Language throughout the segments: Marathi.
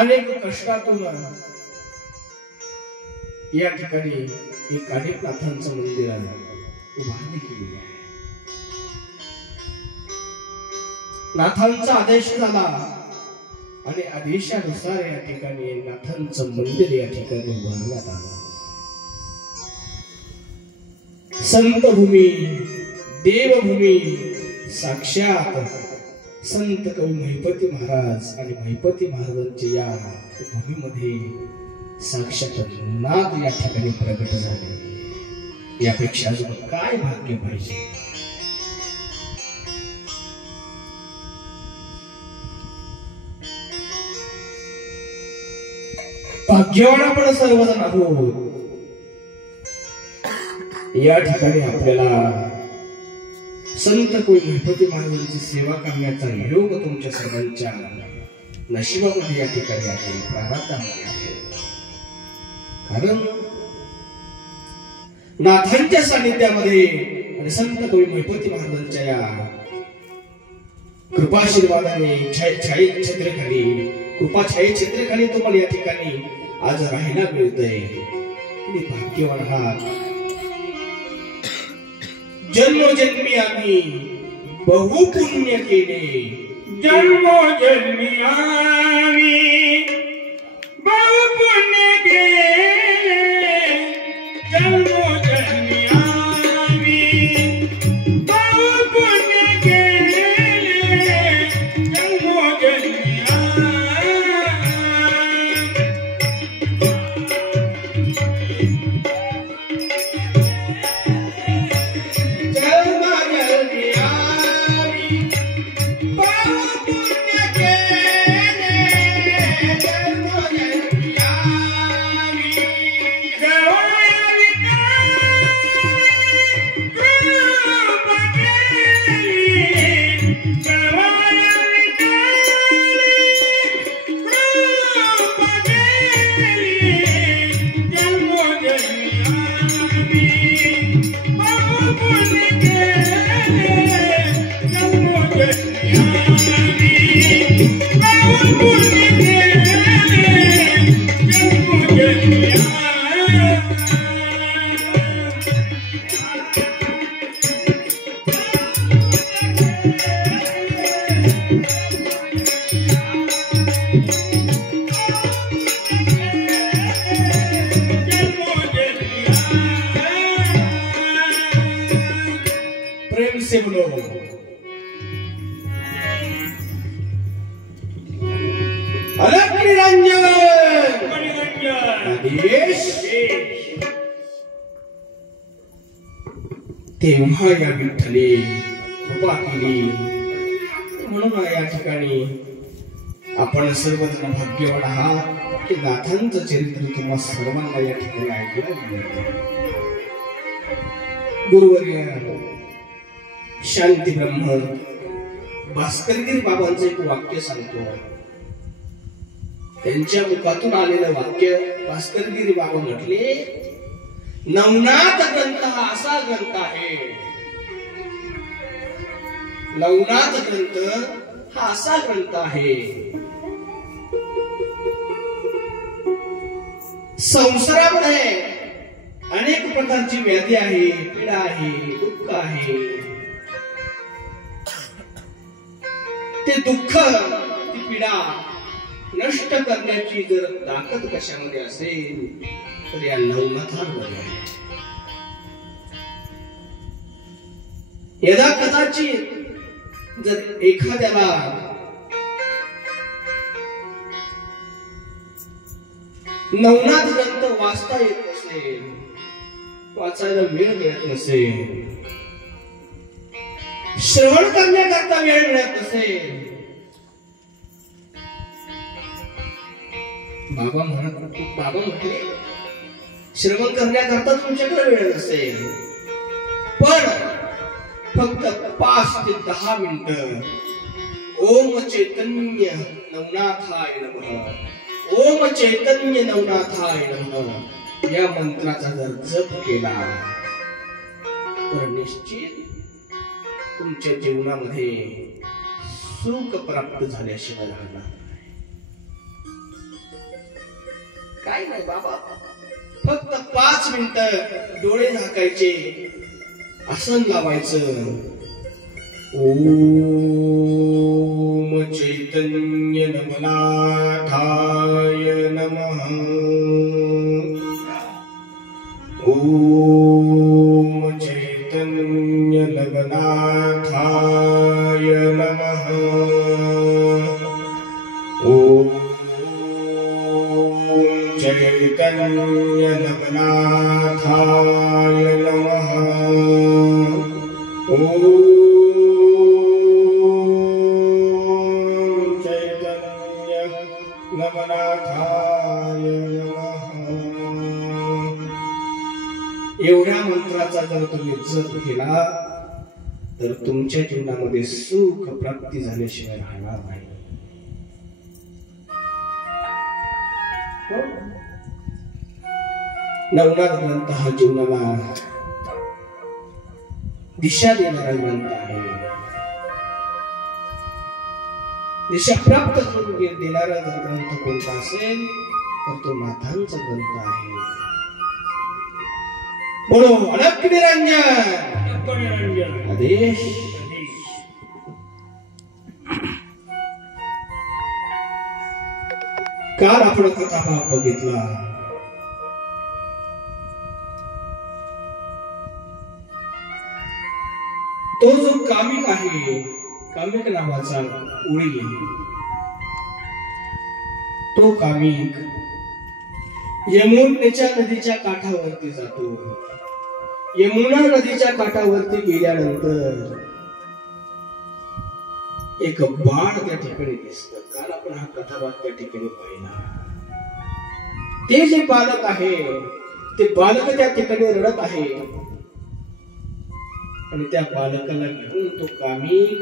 अनेक कष्टातून या ठिकाणी एक काणिपनाथांचं मंदिर उभारणी केलेली आहे. नाथांचा आदेश झाला आणि आदेशानुसार या ठिकाणी नाथांचं मंदिर या ठिकाणी उभारण्यात आलं. संतभूमी, देवभूमी, साक्षात संत कवी महिपती महाराज आणि महिपती महाराजांच्या या भूमीमध्ये साक्षात नाद या ठिकाणी प्रगट झाले. यापेक्षा अजून काय भाग्य पाहिजे. भाग्यवान आपण सर्वजण आहोत. या ठिकाणी आपल्याला संत कवी महिपती महाराजांची सेवा करण्याचा योग तुमच्या सर्वांच्या नशिबामध्ये या ठिकाणी आहे, प्रारब्धामध्ये आहे. कारण नाथांच्या सानिध्यामध्ये आणि संत कवी महिपती महाराजांच्या या कृपाशीर्वादाने छायेछत्राखाली कृपा छायेछत्राखाली तुम्हाला या ठिकाणी आज राहायला मिळतंय. तुम्ही भाग्यवान आहात. जन्मोजन्मी आम्ही बहु पुण्य केले. जन्मोजन्मी आम्ही बहु पुण्य केले. जन्मोजन्मी आम्ही बहु पुण्य केले. जन्मोजन्मी प्रेम से बोलो अलग निरंजन देश. तेव्हा या विठ्ठले कृपा केली म्हणून या ठिकाणी आपण सर्वजण भाग्यवान आहात की नाथांचं चरित्र तुम्हा सर्वांना या ठिकाणी ऐकायला मिळतं. गुरुवर्य शांती ब्रह्म भास्करगिरी बाबांचं एक वाक्य सांगतो. त्यांच्या मुखातून आलेलं वाक्य भास्करगिरी बाबा म्हटले, नवनाथ ग्रंथ हा असा ग्रंथ आहे. नवनाथ ग्रंथ हा असा ग्रंथ आहे. संसारामध्ये अनेक प्रकारची व्याधी आहे, पीडा आहे, दुःख आहे. ते दुःख, ती पीडा नष्ट करण्याची जर ताकद कशामध्ये असेल तर या नवनाथांमध्ये आहे. यदा कदाचित जर एखाद्याला नवनाथ ग्रंथ वाचता येत नसेल, वाचायला वेळ मिळत नसेल, श्रवण करण्याकरता वेळ मिळत नसेल, बाबा म्हटले श्रवण करण्याकरता तुमच्याकडे वेळ नसेल, पण फक्त 5 ते 10 मिनिटं ओम चैतन्य नवनाथाय नमः, ओम चैतन्य नवनाथाय नमः या मंत्राचा जर जप केला तर निश्चित तुमच्या जीवनामध्ये सुख प्राप्त झाल्याशिवाय राहणार नाही. काय नाही बाबा, फक्त 5 मिनिटं डोळे झाकायचे, आसन लावायचं. ओम चैतन्य नमनाथाय नमः. ओम चैतन्य नमनाथाय नमः. ओम चैतन्य नमनाथाय नमः. ओम चैतन्य नमनाथाय नमः. एवढ्या मंत्राचा जर तुम्ही जप केला तर तुमच्या जीवनामध्ये सुख प्राप्ती झाल्याशिवाय राहणार नाही. नवनाथ ग्रंथ हा जीवनाला दिशा देणारा ग्रंथ आहे. दिशा प्राप्त करून देणारा जर ग्रंथ कोणता असेल तर तो नाथांचा ग्रंथ आहे. बोलो अलख निरंजन आदेश. काल आपण कथाभाग बघितला. तो जो कामिक आहे, कामिक नावाचा उळी, तो कामिक यमुनेच्या नदीच्या काठावरती जातो. यमुना नदीच्या काठावरती गेल्यानंतर एक बाळ त्या ठिकाणी दिसतं. काल आपण हा कथाभाग त्या ठिकाणी पाहिला. ते जे बालक आहे ते बालक त्या ठिकाणी रडत आहे आणि त्या बालकाला घेऊन तो कामिक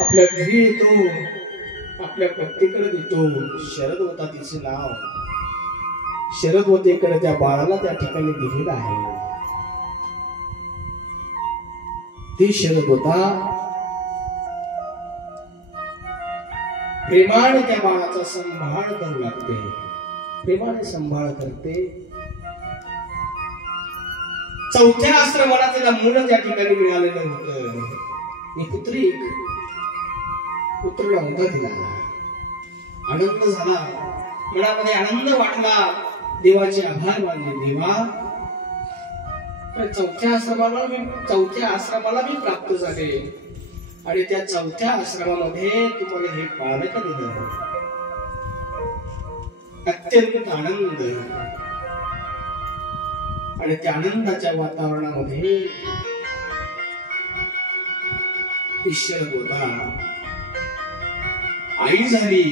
आपल्या घरी येतो, आपल्या पत्नीकडे देतो. शरदवता तिचे नाव. शरदवतीकडे त्या बाळाला त्या ठिकाणी दिलेलं आहे. ती शरदवता प्रेमाने त्या बाळाचा संभाळ करू लागते, प्रेमाने संभाळ करते. चौथ्या आश्रमाला त्याला मुलं त्या ठिकाणी मिळालेलं होतं. पुत्र नव्हता तिला. आनंद झाला, मनामध्ये आनंद वाटला, देवाचे आभार मानले. देवा, चौथ्या आश्रमाला मी प्राप्त झाले आणि त्या चौथ्या आश्रमामध्ये तुम्हाला हे बालक दिलं. अत्यंत आनंद. आणि त्या आनंदाच्या वातावरणामध्ये ईश्वर होता, आई झाली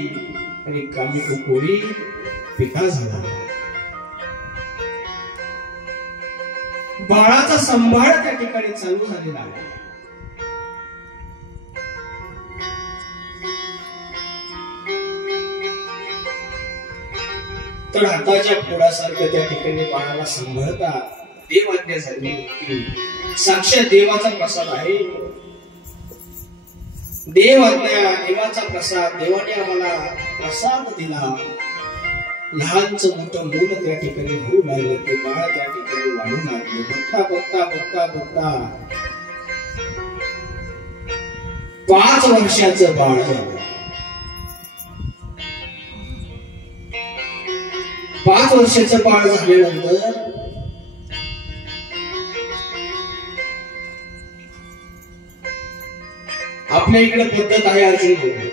आणि कामिक कोळी पिता झाला. बाळाचा सांभाळ त्या ठिकाणी चालू झालेला आहे. तर हाताच्या फोडासारखं त्या ठिकाणी बाळाला सांभाळतात. देव आज्ञा झाली, साक्षात देवाचा प्रसाद आहे. देव आज्ञा, देवाचा प्रसाद. देवाने आम्हाला प्रसाद दिला. लहानच मोठं मूल त्या ठिकाणी होऊ लागलं. ते बाळ त्या ठिकाणी वाढू लागले. बघता बघता बघता बघता 5 वर्षाचं बाळ झालं. 5 वर्षाचं बाळ झाल्यानंतर आपल्या इकडे पद्धत आहे अर्जुन,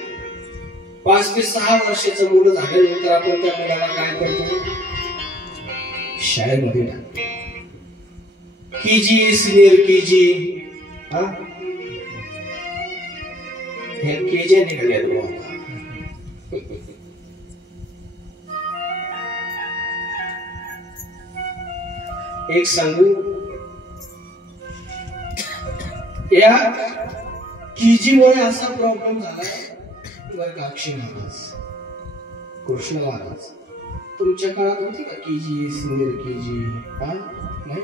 5 ते 6 वर्षाचं मुलं झाल्यानंतर आपण त्या मुलाला काय करतो? शाळेमध्ये टाकतो. KG, senior KG. हे केजी निघाले. एक सांगू, या केजीमुळे असा प्रॉब्लेम झाला. अक्षय महाराज, कृष्ण महाराज, तुमच्या काळात होती का केजी, सिनियर केजी? नाही.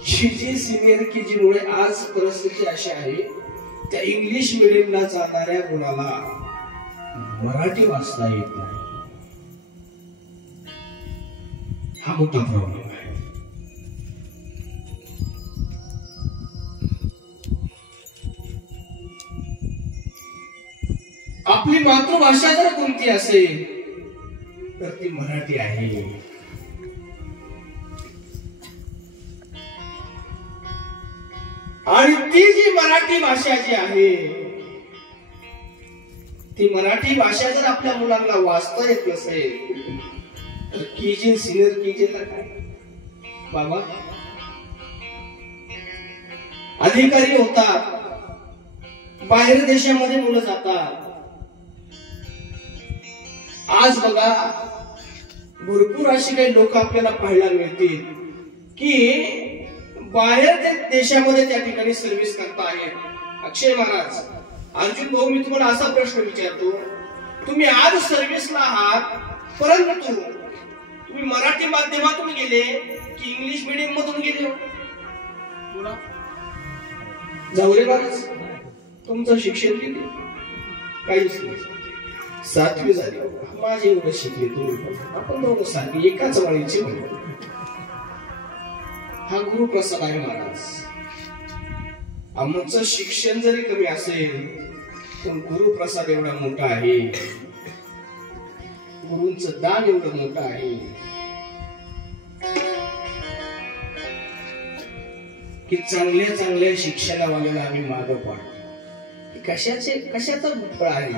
केजी, सिनियर केजी मुळे आज परिस्थिती अशी आहे, त्या इंग्लिश मिडियमला जाणाऱ्या मुलाला मराठी वाचता येत नाही, हा मोठा प्रॉब्लेम आहे. आपली मातृभाषा जर कोणती असेल तर ती मराठी आहे. आणि ती जी मराठी भाषा जी आहे, ती मराठी भाषा जर आपल्या मुलांना वाचता येत नसेल तर केजी सिनियर केजीला काय बाबा, अधिकारी होतात, बाहेर देशामध्ये मुलं जातात. आज बघा भरपूर अशी काही लोक आपल्याला पाहायला मिळतील की बाहेर देशामध्ये त्या ठिकाणी सर्व्हिस करता आहेत. अक्षय महाराज, अर्जुन भाऊ, मी तुम्हाला असा प्रश्न विचारतो, तुम्ही आज सर्व्हिसला आहात, परंतु तुम्ही मराठी माध्यमातून गेले की इंग्लिश मीडियम मधून गेले? जावरे महाराज, तुमचं शिक्षण किती? काहीच नाही, 7वी झाली. माझे एवढं शिकले, तुम्ही पण, आपण दोघं सारखी एकाच वाणीचे म्हणतो. हा गुरुप्रसाद आहे महाराज. आमचं शिक्षण जरी कमी असेल पण गुरुप्रसाद एवढा मोठा आहे, गुरूंचं दान एवढं मोठं आहे की चांगल्या चांगल्या शिक्षणावाल्याला आम्ही मागं पाडतो. कशाचं फळ आहे?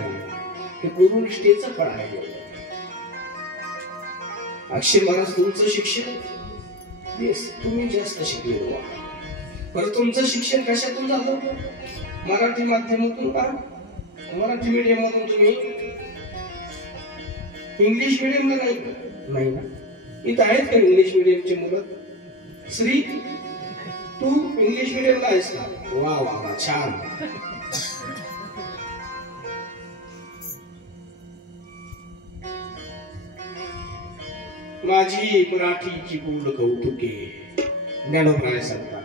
हे गुरुनिष्ठेचं फळ आहे. अक्षय महाराज, तुमचं शिक्षण तुम्ही जास्त शिकले बरं. तुमचं शिक्षण कशातून झालं? मराठी माध्यमातून का? मराठी मीडियम मधून? तुम्ही इंग्लिश मीडियमला नाही ना? इथं आहेत का इंग्लिश मीडियमची मुलं? श्री, तू इंग्लिश मीडियमला आहेस का? वा वा वा, छान. माझी मराठीची गुण कौतुके, ज्ञानोबराय सांगतात.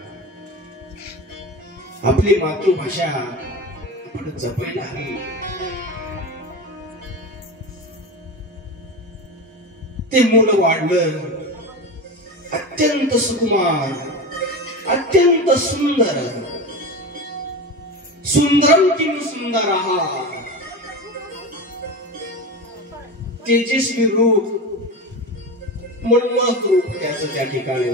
आपली मातृभाषा आपण जपायला हवी. ते मूल वाढलं अत्यंत सुकुमार, अत्यंत सुंदर, सुंदरम किम सुंदरः, तेजस्वी रूप, मनमोहक रूप त्याचं त्या ठिकाणी.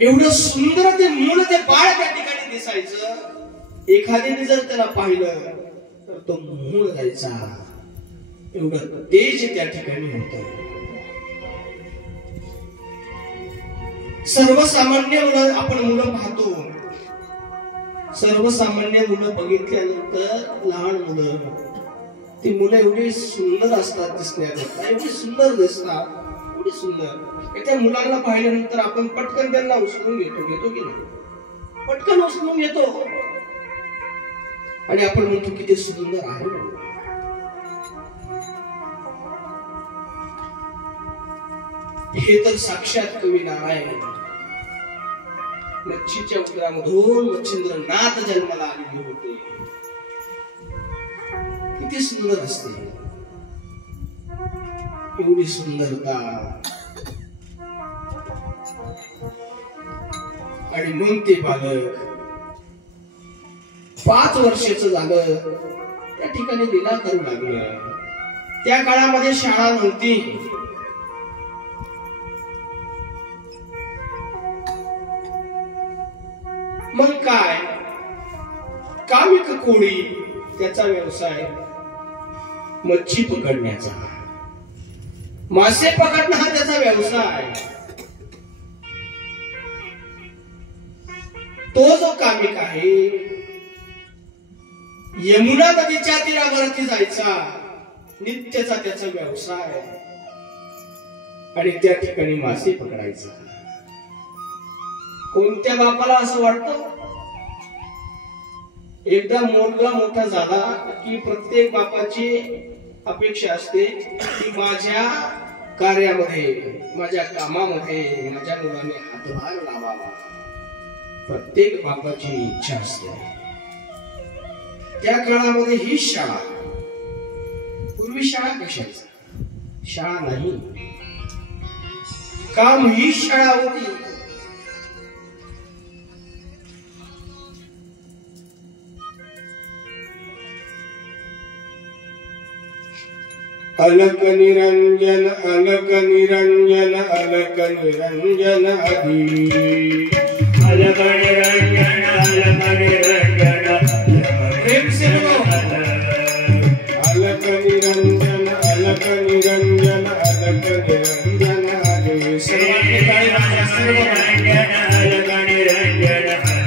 एवढं सुंदर ते मूल, ते बाळ त्या ठिकाणी दिसायचं. एखाद्याने जर त्याला पाहिलं तर तो मोहून जायचा, एवढं तेज त्या ठिकाणी होत. सर्वसामान्य मुलं आपण पाहतो, सर्वसामान्य मुलं बघितल्यानंतर लहान मुलं, ती मुलं एवढी सुंदर असतात दिसण्याकरता, एवढी सुंदर दिसतात, एवढी सुंदर. त्या मुलांना पाहिल्यानंतर आपण पटकन त्यांना उचलून घेतो की नाही? पटकन उचलून घेतो आणि आपण म्हणतो किती सुंदर आहे. हे तर साक्षात कवी नारायण, मच्छीच्या उदरामधून मच्छिंद्रनाथ जन्माला आलेले होते. किती सुंदर असते, एवढी सुंदरता. आणि मग ते बालक 5 वर्षाचं झालं, त्या ठिकाणी लीला करू लागलं. त्या काळामध्ये शाळा नव्हती. मग काय, कामिक कोळी त्याचा व्यवसाय मच्छी पकडण्याचा, मासे पकडणं हा त्याचा व्यवसाय. तो जो कामिक आहे यमुना नदीच्या तीरावरती जायचा, नित्यचा त्याचा व्यवसाय, आणि त्या ठिकाणी मासे पकडायचा. कोणत्या बापाला असं वाटतं? एकदा मुलगा मोठा झाला की प्रत्येक बापाची अपेक्षा असते की माझ्या कार्यामध्ये, माझ्या कामामध्ये माझ्या मुलाने हातभार लावावा. प्रत्येक बापाची इच्छा असते. त्या काळामध्ये ही शाळा, पूर्वी शाळा कशाची, शाळा नाही, काम ही शाळा होती. अलक निरंजन अलक निरंजन अलक निरंजन आधी अलक निरंजन प्रेम से बोलो. अलक निरंजन अलक निरंजन अलक निरंजन आधी सर्वांनी टाळी वाजवा. सर्व अलक निरंजन अलक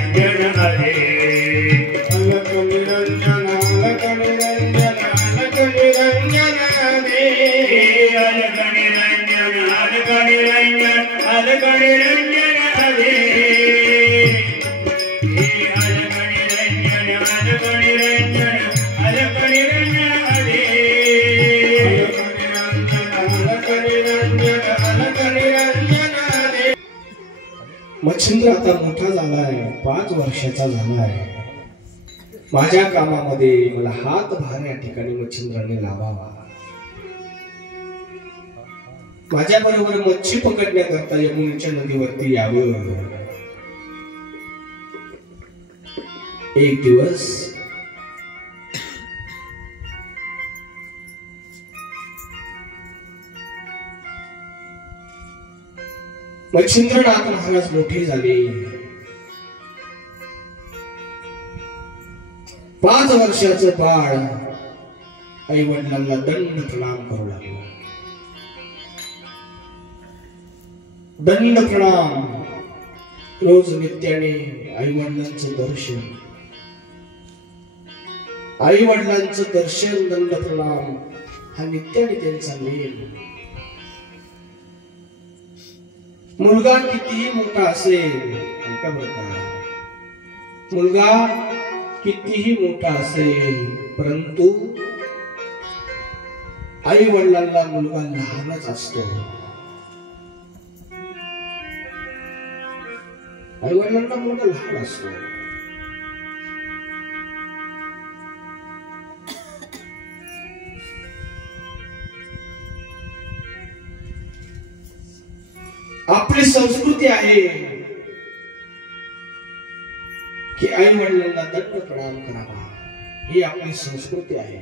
निरंजन आधी अलक निरंजन अलक निरंजन अलक निरंजन आधी अलक निरंजन अलक निरंजन अलक निरंजन आधी अलक निरंजन अलक निरंजन अलक निरंजन आधी अलक निरंजन अलक निरंजन आधी. मच्छिंद्र आता मोठा झालाय, 5 वर्षाचा झालाय. माझ्या कामामध्ये मला हातभार या ठिकाणी मच्छिंद्राने लावावा. माझ्या बरोबर मच्छी पकडण्याकरता यमुनेच्या नदीवरती यावं. एक दिवस मच्छिंद्रनाथ महाराज मोठे झाले. 5 वर्षाचं बाळ आई वडिलांना दंड प्रणाम करू लागलं. दंड प्रणाम रोज नित्याने आई वडिलांचं दर्शन, आई वडिलांचं दर्शन, दंड प्रणाम हा नित्याने त्यांचा नेम. मुलगा कितीही मोठा असेल, ऐका बरं का, मुलगा कितीही मोठा असेल परंतु आई वडिलांना मुलगा लहानच असतो. आई वडिलांना मुलगा लहान असतो. आपली संस्कृती आहे की आई वडिलांना दंड प्रणाम करावा, ही आपली संस्कृती आहे.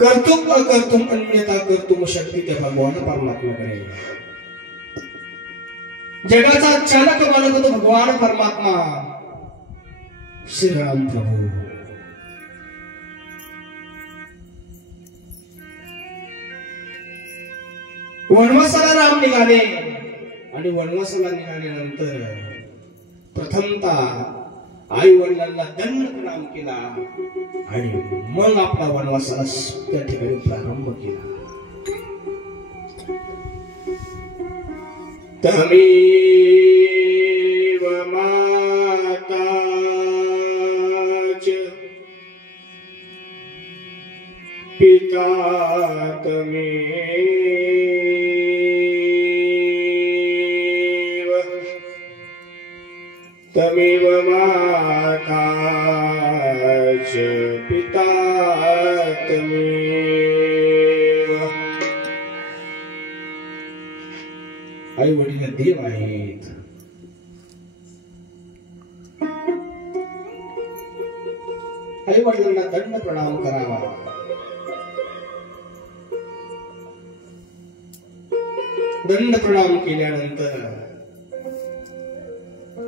कर्तुम अकर्तुम अन्यथा कर्तुम शक्ती त्या भगवान परमात्म्याकडे. जगाचा चालक मालक तो भगवान परमात्मा श्रीराम प्रभू. वनवासाला राम निघाले आणि वनवासाला निघाल्यानंतर प्रथमतः आई वडिलांना दंड प्रणाम केला आणि मग आपला वनवासाला त्या ठिकाणी प्रारंभ केला. तमेव माता पिता तमेव माता च पिता तमेव. आई वडील देव आहेत. आई वडिलांना दंड प्रणाम करावा. दंड प्रणाम केल्यानंतर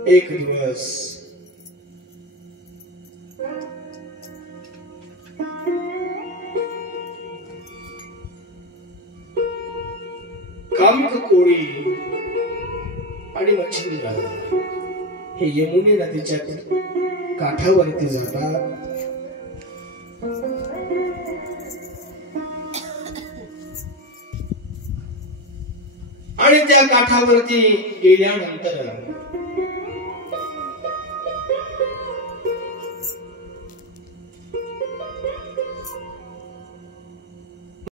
एक दिवस कामिक कोळी आणि मच्छिंद्र हे यमुने नदीच्या काठावरती जातात. आणि त्या काठावरती गेल्यानंतर